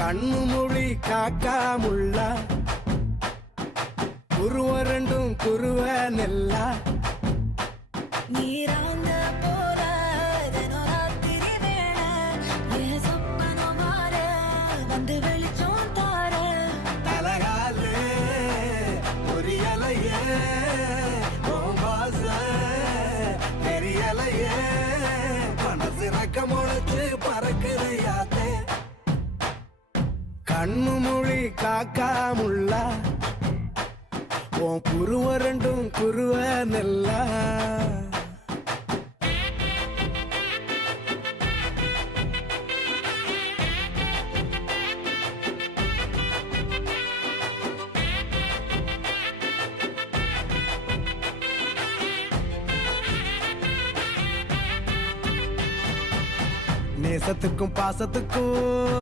கண்ணு மொழி காக்காமுள்ள குருவ ரெண்டும் குருவ நெல்லா நீராங்க போல தினராத்திரி வேளை என் சொப்பனம் மாற வந்து வெளிச்சம் தார தலகாலே பொரியலையே ஓம்பாச தெரியலையே மனசு ரக்க முளைச்சு பறக்குதையாத்தே கண்ணு மொழி காக்காமுள்ள உன் குருவ ரெண்டும் குருவ நெல்லா நேசத்துக்கும் பாசத்துக்கும்